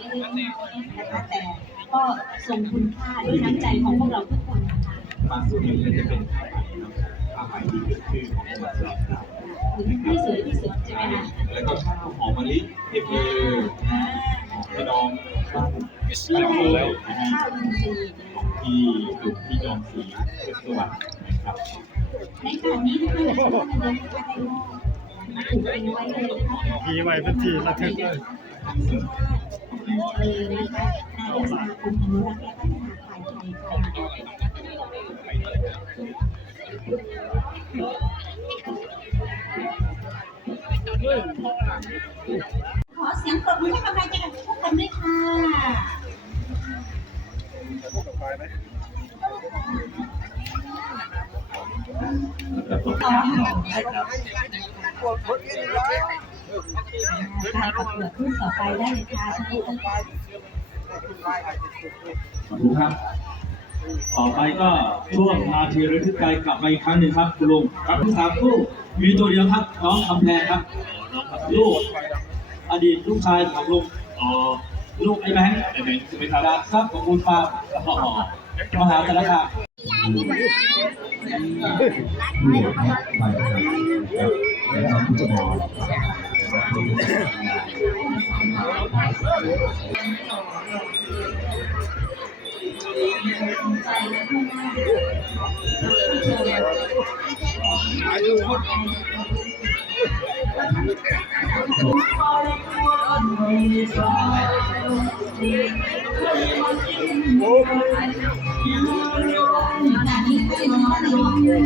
น้นะคะแต่ก็ทรงคุณค่าด้วยน้ำใจของพวกเราทุกคนนะคะบางส่วนก็จะเป็นผ้าไหมที่เป็นชื่อของจังหวัดสระบุรีที่สวยที่สุดใช่ไหมคะแล้วก็ข้าวหอมมะลิเอฟเออ่องพี่น้องบ้านที่บ้านได้เราแล้วนะฮะข้าวอินทรีย์ของที่กลุ่มที่ยอมสีเป็นสวัสดิ์นะครับในการนี้ทุกท่านจะต้องมาเดินทางได้มอบถูกเอาไว้เลยนะคะมีไว้เป็นที่ระทึกเลย เออนะคะนายกสมาคมอนุรักษ์และพัฒนาควายไทยค่ะขอเสียงปรบมือให้กำลังใจกับทุกคนด้วยค่ะแล้วก็ต่อค่ะ การประกวดรุ่นต่อไปได้เลยค่ะเชิญค่ะขอบคุณครับ ต่อไปก็ช่วงนาทีระทึกใจกลับมาอีกครั้งหนึ่งครับคุณลุงครับสามคู่มีตัวเดียวครับน้องคำแพงครับลูกอดีตลูกชายของลุงอ๋อลูกไอ้แบงค์ไอ้แบงค์ใช่ไหมครับทรัพย์ของคุณฟาร์มอ๋อมหาสารคาม จ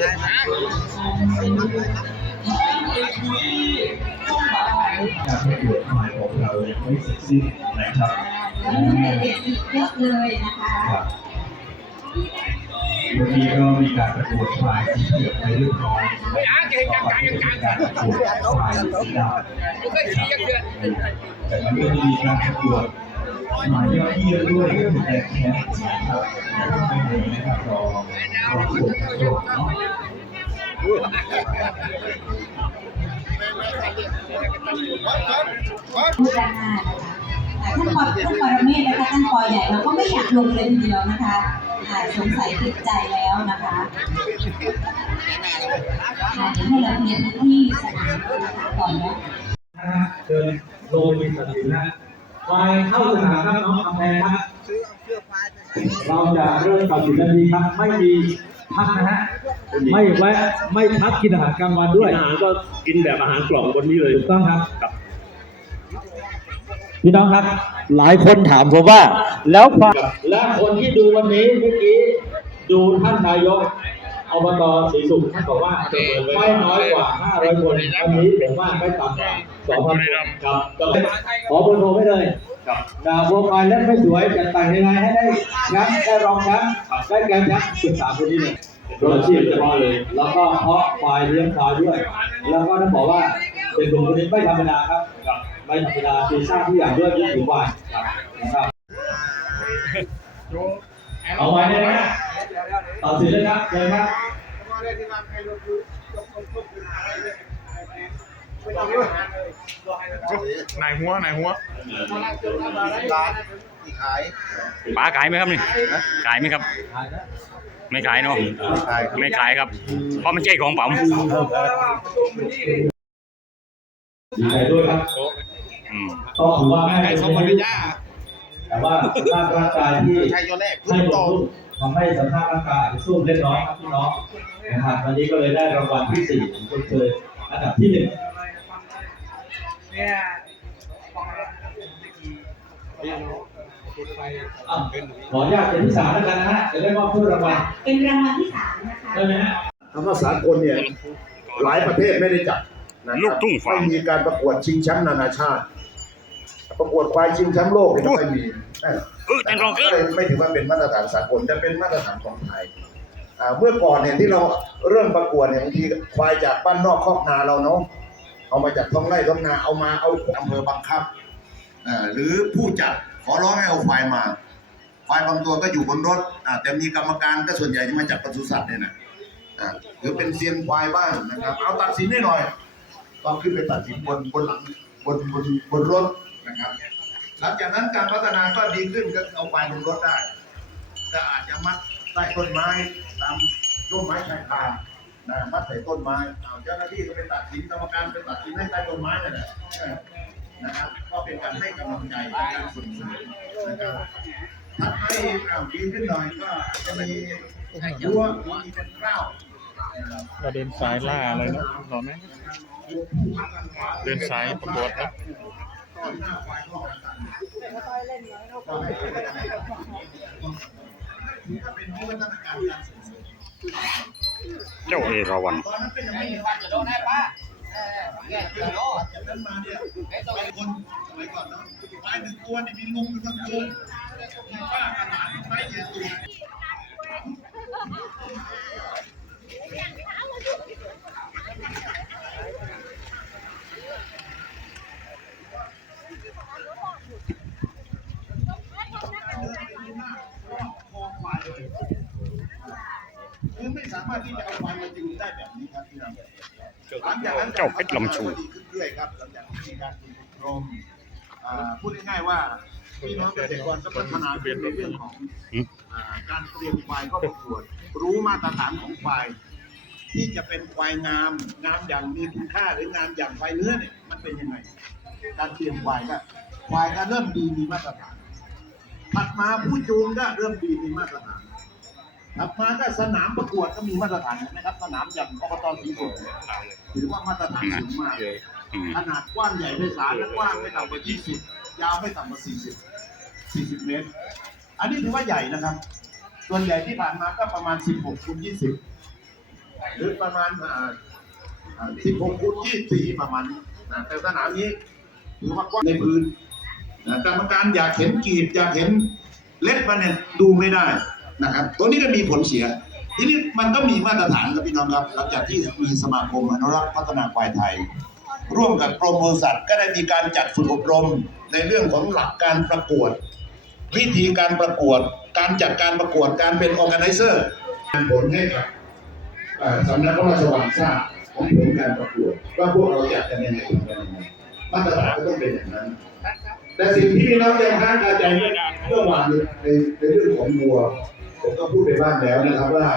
การประกวดควายของเรายังไม่เสร็จสิ้นนะครับแล้วมีเด็กอีกเยอะเลยนะคะครับวันนี้ก็มีการประกวดควายสีเผือกไปเรียบร้อยต่อไปจะเป็นการประกวดควายสีดำแต่มันก็จะมีการประกวด หมายยอดเยี่ยมด้วยก็คือแดงแคสนะครับไม่มีนะครับรอรอผลประกวดเนาะผู้ด้านหน้านะคะอ่าท่านปอท่านปรเมศนะคะท่านปอใหญ่เราก็ไม่อยากลงเลยทีเดียวนะคะสงสัยติดใจแล้วนะคะเดี๋ยวให้เราเรียนที่สนามนะคะก่อนนะเชิญโลมิตัดสินนะ ควายเข้าสนามครับน้องคำแพงครับเราจะเริ่มตัดสินทันทีครับ ไม่มีพักนะฮะ ไม่แวะไม่พักกินอาหารกลางวันด้วย อาหารก็กินแบบอาหารกล่องบนนี้เลย ถูกต้องครับ พี่น้องครับ หลายคนถามผมว่า แล้วความและคนที่ดูวันนี้เมื่อกี้ดูท่านนายกอบตศรีสุขท่านบอกว่าไม่น้อยกว่า 500 คนวันนี้ผมว่าไม่ต่ำกว่า 2,000คนครับก็เลยขอเบนโทรไว้เลยดาวโปรไฟล์เล่นไม่สวยจะแต่งยังไงให้ได้แชมป์ได้รองแชมป์ได้แกนแชมป์ศึกษาคนนี้เลยโดยอาชีพเฉพาะเลย แล้วก็เพาะควายเลี้ยงควายด้วย แล้วก็ต้องบอกว่าเป็นกลุ่มคนนี้ไม่ธรรมดาครับ ไม่ธรรมดาคือสร้างทุกอย่างด้วยยึดถือควายนะครับเอาไว้เลยนะตัดสินเลยครับเลยครับ นายหัวนายหัวร้านที่ขายป๋าขายไหมครับนี่ขายไหมครับ ไม่ขายเนาะขายไม่ขายครับ เพราะมันใช่ของผมดีใจด้วยครับอืมต้องถือว่าแม่เป็นคนที่แต่ว่าสภาพร่างกายที่ใช้ยอแรกให้ลงทำให้สภาพร่างกายสู้เล็กน้อยครับพี่น้องนะครับวันนี้ก็เลยได้รางวัลที่สี่ผมก็เคยอันดับที่หนึ่ง อะขออนุญาตเป็นที่สามแล้วกันนะฮะจะได้มอบถ้วยรางวัลเป็นรางวัลที่สามนะคะได้ไหมฮะคำว่าสากลเนี่ยหลายประเทศไม่ได้จัดนะครับลูกทุ่งไม่มีการประกวดชิงแชมป์นานาชาติ ประกวดควายชิงแชมป์โลกเนี่ยไม่มีแต่ก็เลยไม่ถือว่าเป็นมาตรฐานสากลจะเป็นมาตรฐานของไทยเมื่อก่อนเนี่ยที่เราเริ่มประกวดเนี่ยบางทีควายจากบ้านนอกคอกนาเราเนาะ เอามาจากท้องไร่ท้องนาเอามาเอาอำเภอบังคับหรือผู้จัดขอร้องให้เอาควายมาควายบางตัวก็อยู่บนรถแต่มีกรรมการก็ส่วนใหญ่จะมาจากปศุสัตว์เนี่ยนะหรือเป็นเซียนควายบ้างนะครับเอาตัดสินให้หน่อยก็ขึ้นไปตัดสินบนบนหลังบนบนบนรถนะครับ หลังจากนั้นการพัฒนาก็ดีขึ้นก็เอาควายลงรถได้ก็อาจจะมัดใต้ต้นไม้ตามร่มไม้ชายคา นะมัดใส่ต้นไม้เอาเจ้าหน้าที่ก็ไปตัดสินกรรมการไปตัดสินให้ใต้ต้นไม้นั่นแหละเออนะครับก็เป็นการให้กำลังใจเป็นการส่งเสริมนะครับถัดไปอ้าวดีขึ้นหน่อยก็จะมีรั้วมีเป็นกล้าวนะครับเราเดินสายล่าอะไรเนาะรอไหมเดินสายประกวดครับหน้าควายก็หากันก็ให้ถือว่าเป็นวิวัฒนาการการส่งเสริมเจ้าเอราวันตอนนั้นก็ยังไม่มีควายจะโดนได้ป้าจากนั้นมาเนี่ยเป็นคนสมัยก่อนเนาะควายหนึ่งตัวนี่มีลุงเป็นคนจูงมีป้ากับหลาดไม่เยอะตัว คือไม่สามารถที่จะเอาควายมายืนได้แบบนี้ครับพี่น้องหลังจากนั้น เจ้าเพชรลำชูดีขึ้นเรื่อยครับหลังจากที่มีการฝึกอบรมอ่าพูดง่ายๆว่าพี่น้องเกษตรกรก็พัฒนาขึ้นในเรื่องของอืมอ่าการเตรียมควายเข้าประกวดรู้มาตรฐานของควายที่จะเป็นควายงามงามอย่างมีคุณค่าหรืองามอย่างควายเนื้อเนี่ยมันเป็นยังไง การเตรียมควายก็ควายก็เริ่มดีมีมาตรฐานถัดมาผู้จูงก็เริ่มดีมีมาตรฐาน ถัดมาก็สนามประกวดก็มีมาตรฐานเห็นะครับ สนามอย่างอบตสีสุขถือว่ามาตรฐานสูงมากอืมขนาดกว้างใหญ่ไพศาลและกว้างไม่ต่ำกว่า 20 ยาวไม่ต่ำกว่า 40 40 เมตร อันนี้ถือว่าใหญ่นะครับ ส่วนใหญ่ที่ผ่านมาก็ประมาณ 16คูณ20 หรือประมาณอ่าอ่า16คูณ24 ประมาณนี้นะแต่สนามนี้ถือว่ากว้างในพื้นนะกรรมการอยากเห็นกีบอยากเห็นเล็บมันเนี่ยดูไม่ได้ นะครับตัวนี้ก็มีผลเสีย ทีนี้มันก็มีมาตรฐานครับพี่น้องครับหลังจากที่มีสมาคมอนุรักษ์พัฒนาควายไทย ร่วมกับกรมปศุสัตว์ก็ได้มีการจัดฝึกอบรมในเรื่องของหลักการประกวด วิธีการประกวด การจัดการประกวดการเป็น o r g a n i z e r การผลให้กับสำนักพระราชวังทราบของผลการประกวดว่าพวกเราจัดกันยังไงทำกันยังไงมาตรฐานก็ต้องเป็นอย่างนั้น แต่สิ่งที่พี่น้องยังค้างคาใจเมื่อวานในในเรื่องของวัว ผมก็พูดไปบ้างแล้วนะครับว่า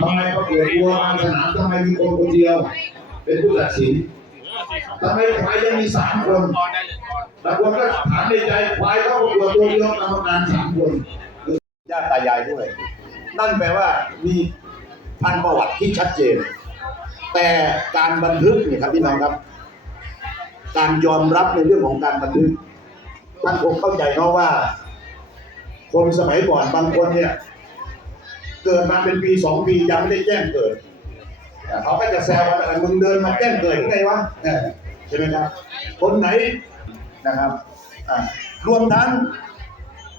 ทำไมประกวดวัวบางสนามทำไมมีคนคนเดียว เป็นผู้ตัดสินทำไมควายยังมีสามคนบางคนก็ถามในใจควายเข้าประกวดตัวเดียวกรรมการสามคนญาติตายายด้วย นั่นแปลว่ามีพันประวัติที่ชัดเจน แต่การบันทึกเนี่ยครับพี่น้องครับ การยอมรับในเรื่องของการบันทึกท่านคงเข้าใจเนาะว่า คนสมัยก่อนบางคนเนี่ย เกิดมาเป็นปีสองปียังไม่ได้แจ้งเกิดเขาก็จะแซวว่ามึงเดินมาแจ้งเกิดยังไงวะเออใช่ไหมครับ คนไหนนะครับรวมทั้ง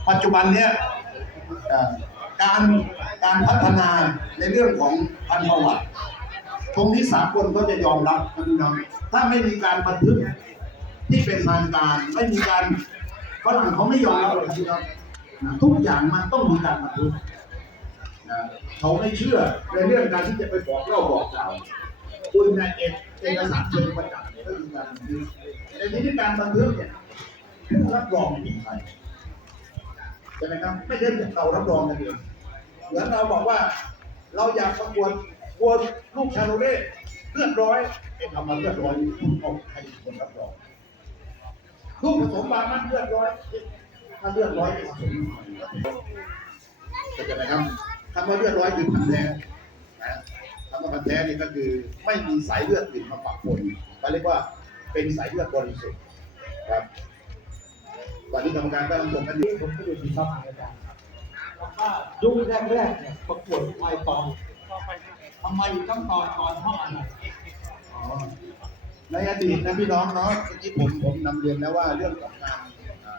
ปัจจุบันเนี้ยการการพัฒนาในเรื่องของพันธุ์ประวัติตรงนี้สากลก็จะยอมรับนะพี่น้องถ้าไม่มีการบันทึกที่เป็นทางการไม่มีการฝรั่งเขาไม่ยอมรับเลยพี่น้องนะทุกอย่างมันต้องมีการบันทึก เขาไม่เชื่อในเรื่องการที่จะไปบอกเล่าบอกกล่าวคุณในเอกเอกสารเชิงประจักษ์เนี่ยก็คือการบันทึกในที่ที่การบันทึกเนี่ยผู้รับรองเป็นใครใช่ไหมครับไม่ใช่เรารับรองกันเองเหมือนเราบอกว่า เราอยากประกวดวัวลูกชาโลเล่เลือดร้อยไอ้คำว่าเลือดร้อยคุณเอาใครคนรับรองลูกผสมบามันเลือดร้อยถ้าเลือดร้อยผสมเข้าใจไหมครับ คำว่าเลือดร้อยคือพันธุ์แท้นะคำว่าพันธุ์แท้นี่ก็คือไม่มีสายเลือดอื่นมาปะปนเขาเรียกว่าเป็นสายเลือดบริสุทธิ์ครับตอนนี้กรรมการก็ต้องลงกันอยู่ผมก็อยู่ที่ซับอาจารย์ว่ายุคแรกๆเนี่ยประกวดควายตอนทำไมต้องตอนตอนเพราะอะไรอ๋อในอดีตนะพี่น้องเนาะเมื่อกี้ผมผมนำเรียนแล้วว่าเรื่องของการ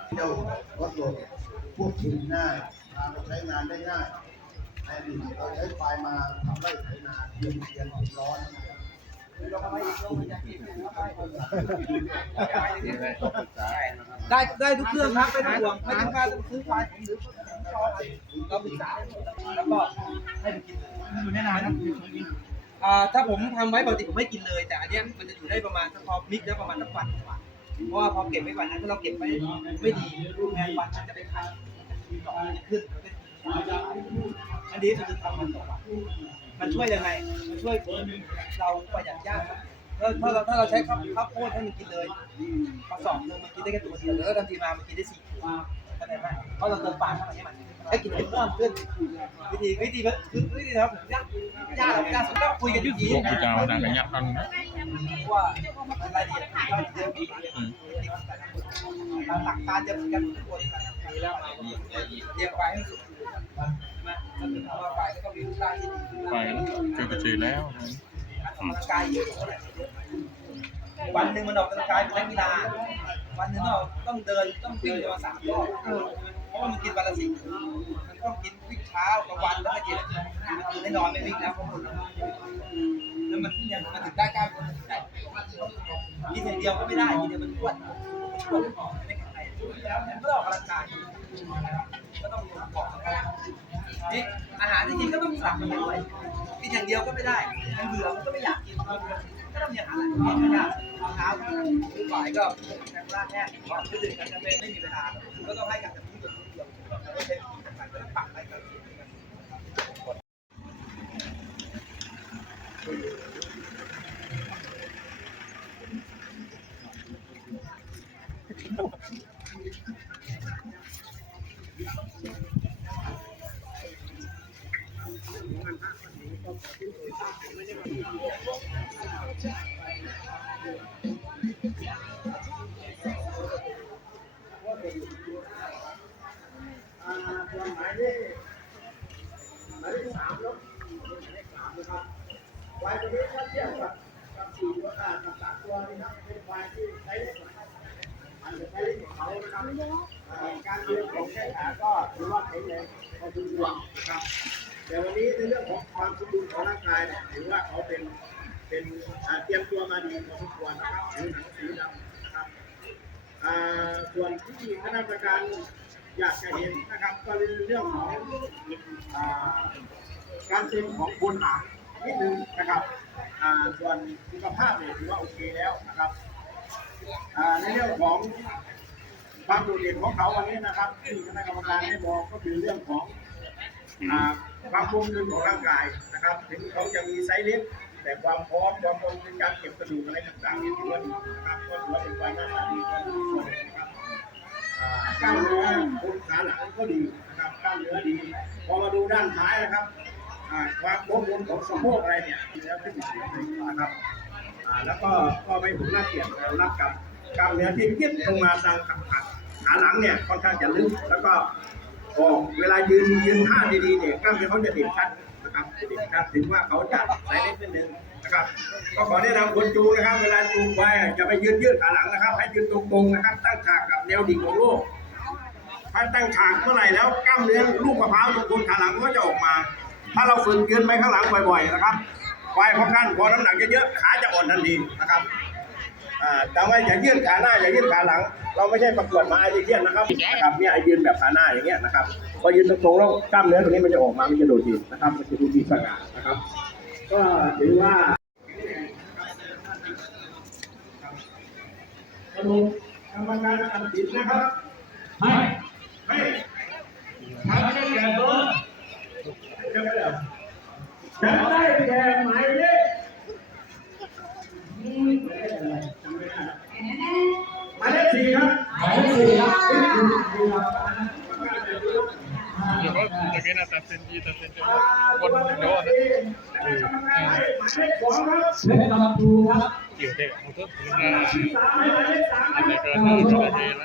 เที่ยวลดลงควบคุมง่ายพาไปใช้งานได้ง่าย ในอดีตเราใช้ไฟมาทำไร่ไถนาเย็นเย็นร้อนได้ได้ทุกเครื่องครับไม่ต้องห่วงไม่ต้องการต้องซื้อไฟผมหรือจอเราปรึกษาแล้วก็ให้ไปกินเลยอยู่ได้นานครับอ่าถ้าผมทำไว้ปกติผมไม่กินเลย แต่อันเนี้ยมันจะอยู่ได้ประมาณสักพอมิกแล้วประมาณสักวันกว่าเพราะว่าพอเก็บไว้วันนั้นถ้าเราเก็บไว้ไม่ดีรูปแทนวันมันจะไปขายดอกมันจะขึ้น อันนี้มันจะทำมันต่อวันมันช่วยยังไง มันช่วยเราประหยัดยากครับแล้วถ้าเราถ้าเราใช้ข้าวข้าวโพดให้มันกินเลยกระสอบหนึงมันกินได้แค่ตัวเดียวแล้วทันทีมามันกินได้สี่ตัวเข้าใจไหมเพราะเราเติมปลาเข้าไปให้มันให้กินให้เพิ่มขึ้นวิธีวิธีคือวิธีนะครับผมยากยากยากสุดต้องคุยกันอยู่ดีพวกกูจะเอาดังกันยัดกันนะว่ารายละเอียดเราเยอะหลักการจะเหมือนกันทุกคนแล้วมาเรียงไปให้สุด ไปก็ต้องมีรูปร่างที่ดีไปเจอไปเจอแล้ววันหนึ่งมันออกกำลังกายเป็นนักกีฬาวันหนึ่งเราต้องเดินต้องวิ่งประมาณสามรอบเพราะว่ามันกินวันละสี่มันต้องกินวิ่งเช้ากลางวันแล้วก็เย็นมันกินได้นอนไม่วิ่งแล้วเพราะคนแล้วมันยังมันถึงได้กล้ามเนื้อใหญ่กินอย่างเดียวก็ไม่ได้กินเดียวมันอ้วนอ้วนไม่แข็งแรงแล้วมันก็ออกกำลังกายก็ต้องออกกำลังกาย นี่อาหารที่กินก็ต้องสั่งมาด้วยกินอย่างเดียวก็ไม่ได้มันเบื่อมันก็ไม่อยากกินก็ต้องมีอาหารอะไรกินไม่ได้เอาเช้าคือบ่ายก็แข่งร่างแน่คือดื่มกันจะเป็นไม่มีเวลาก็ต้องให้กับแต่ผู้เดียวไม่ใช่ใครก็ต้องปรับไปกับ กของเขารับอ่าการเดินของแข้งขาก็ถือว่าแข็งแรงพอสมควรนะครับ แต่วันนี้ในเรื่องของความสมดุลของร่างกายเนี่ยถือว่าเขาเป็นเป็นเตรียมตัวมาดีพอสมควรนะครับหนังสีดำนะครับส่วนที่คณะกรรมการอยากจะเห็นนะครับ ก็เรื่องของการเซ็นของบนหางนิดนึงนะครับส่วนสุขภาพเนี่ยถือว่าโอเคแล้วนะครับในเรื่องของ ความโดดเด่นของเขาวันนี้นะครับที่คณะกรรมการได้บอกก็คือเรื่องของอ่าความคงทนของร่างกายนะครับ ถึงเขาจะมีไซส์เล็กแต่ความพร้อมความคงในการเก็บกระดูกอะไรต่างๆนี่ถือว่าดีนะครับก็ถือว่าเป็นความน่าตาดีของทุกคนนะครับอ่ากล้ามเนื้อบนขาหลังก็ดีนะครับกล้ามเนื้อดี พอมาดูด้านท้ายนะครับอ่าความโค้งบนของสะโพกอะไรเนี่ยแล้วขึ้นสูงเลยนะครับอ่าแล้วก็ก็ไม่ถึงน่าเกลียดรับกับ กล้ามเนื้อที่ยืดลงมาทางขาขาหลังเนี่ยค่อนข้างจะลึกแล้วก็ออกเวลายืนยืนท่าดีๆเนี่ยกล้ามเนื้อเขาจะเด่นชัดนะครับเด่นชัดถึงว่าเขาจะใส่เล็กนิดนึงนะครับ ก็ขอแนะนำคนจูนะครับ เวลาจูไปจะไปยืนยืดขาหลังนะครับ ให้ยืนตรงๆนะครับ ตั้งฉากกับแนวดิ่งของโลกถ้าตั้งฉากเมื่อไหร่แล้วกล้ามเนื้อลูกมะพร้าวตรงบนขาหลังก็จะออกมา ถ้าเราฝึกยืนไปข้างหลังบ่อยๆนะครับควายพอขั้นพอน้ำหนักเยอะๆขาจะอ่อนทันทีนะครับ อ่าแต่ว่าอย่ายืดขาหน้าอย่ายืดขาหลัง เราไม่ใช่ประกวดมาไอเดียนนะครับนะครับเนี่ยไอยืนแบบขาหน้าอย่างเงี้ยนะครับพอยืนตรงๆแล้วกล้ามเนื้อตรงนี้มันจะออกมามันจะโดดเด่นนะครับมันจะดูดีสง่านะครับ ก็ถือว่าสรุปกรรมการตัดสินนะครับให้ให้ทำได้แก่เบ Uh, I